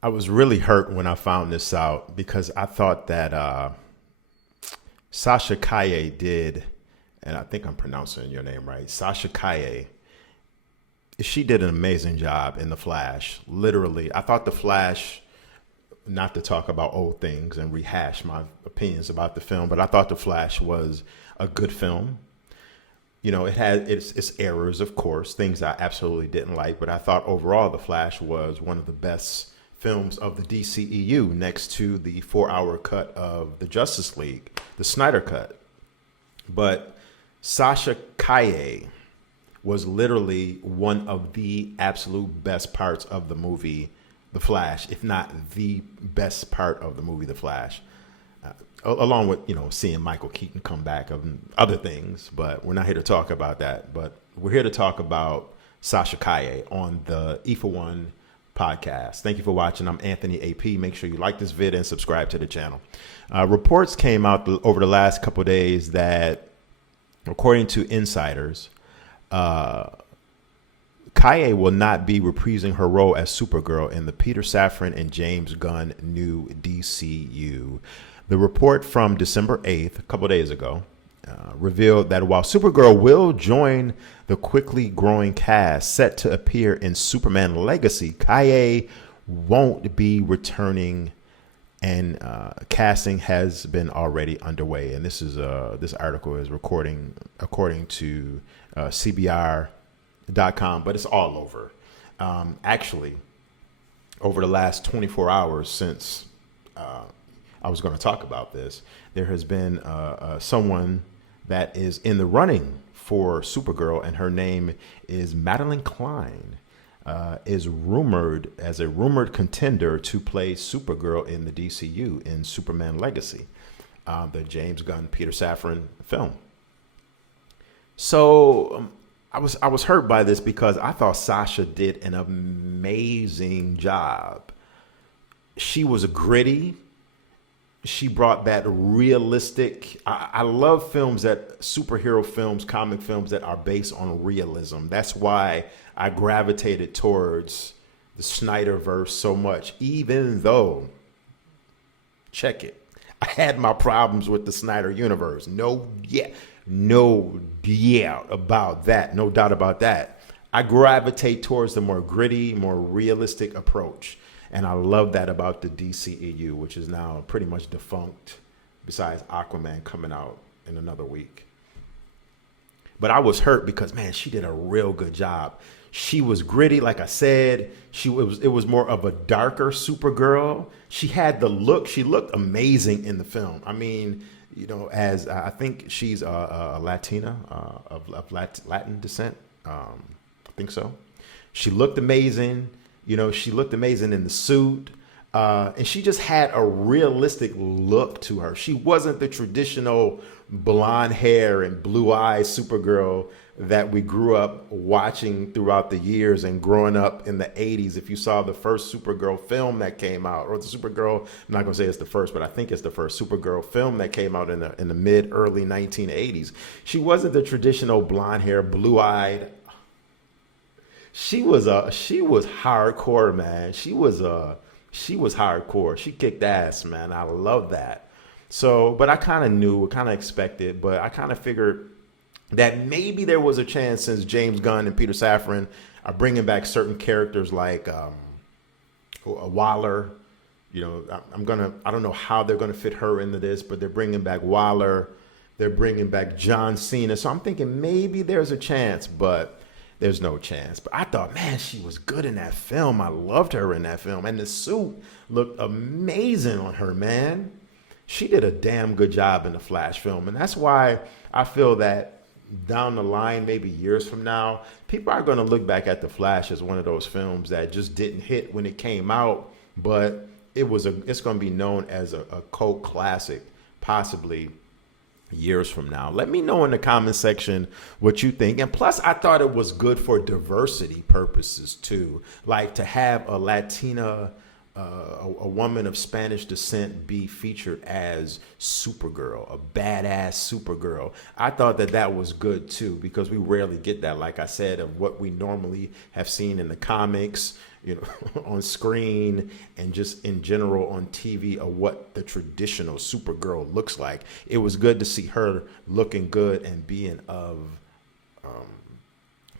I was really hurt when I found this out because I thought that Sasha Calle did, and I think I'm pronouncing your name right, Sasha Calle. She did an amazing job in The Flash. Literally, I thought The Flash, not to talk about old things and rehash my opinions about the film, but I thought The Flash was a good film. You know, it had its errors, of course, things I absolutely didn't like, but I thought overall The Flash was one of the best films of the DCEU next to the 4 hour cut of the Justice League, the Snyder cut. But Sasha Calle was literally one of the absolute best parts of the movie, The Flash, if not the best part of the movie, The Flash. Along with, seeing Michael Keaton come back and other things, but we're not here to talk about that. But we're here to talk about Sasha Calle on the E for One podcast. Thank you for watching. I'm Anthony AP. Make sure you like this vid and subscribe to the channel. Reports came out over the last couple of days that, according to insiders, Calle will not be reprising her role as Supergirl in the Peter Safran and James Gunn new DCU. The report from December 8th, a couple of days ago, revealed that while Supergirl will join the quickly growing cast set to appear in Superman Legacy, Calle won't be returning, and casting has been already underway. And this article is recording according to CBR.com, but it's all over. Actually, over the last 24 hours since I was going to talk about this, there has been someone that is in the running for Supergirl, and her name is Madeline Klein, is rumored as a rumored contender to play Supergirl in the DCU in Superman Legacy, the James Gunn, Peter Safran film. So I was hurt by this because I thought Sasha did an amazing job. She was gritty. She brought that realistic. I love films that superhero films, comic films that are based on realism. That's why I gravitated towards the Snyderverse so much, even though, check it, I had my problems with the Snyder universe. No doubt about that. No doubt about that. I gravitate towards the more gritty, more realistic approach. And I love that about the DCEU, which is now pretty much defunct, besides Aquaman coming out in another week. But I was hurt because, man, she did a real good job. She was gritty, like I said. It was more of a darker Supergirl. She had the look. She looked amazing in the film. I mean, as I think she's a Latina of Latin descent. I think so. She looked amazing. She looked amazing in the suit. And she just had a realistic look to her. She wasn't the traditional blonde hair and blue eyes Supergirl that we grew up watching throughout the years and growing up in the 80s. If you saw the first Supergirl film that came out, or the Supergirl, I'm not going to say it's the first, but I think it's the first Supergirl film that came out in the mid early 1980s. She wasn't the traditional blonde hair, blue eyed. She was hardcore, man. She was hardcore. She kicked ass, man. I love that. So, but I kind of knew, kind of expected, but I kind of figured that maybe there was a chance, since James Gunn and Peter Safran are bringing back certain characters like Waller. I don't know how they're gonna fit her into this, but they're bringing back Waller. They're bringing back John Cena. So I'm thinking maybe there's a chance, but there's no chance. But I thought, man, she was good in that film. I loved her in that film. And the suit looked amazing on her, man. She did a damn good job in the Flash film. And that's why I feel that down the line, maybe years from now, people are going to look back at the Flash as one of those films that just didn't hit when it came out. But it's going to be known as a cult classic, possibly years from now. Let me know in the comment section what you think. And plus, I thought it was good for diversity purposes too, like to have a Latina, a woman of Spanish descent be featured as Supergirl, a badass Supergirl. I thought that was good too, because we rarely get that, like I said, of what we normally have seen in the comics, on screen and just in general on TV of what the traditional Supergirl looks like. It was good to see her looking good and being of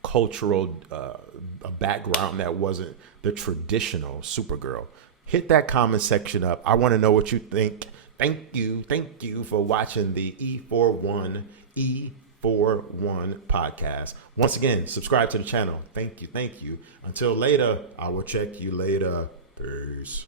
cultural a background that wasn't the traditional Supergirl. Hit that comment section up. I want to know what you think. Thank you for watching the E41 podcast. Once again, subscribe to the channel. Thank you. Until later, I will check you later. Peace.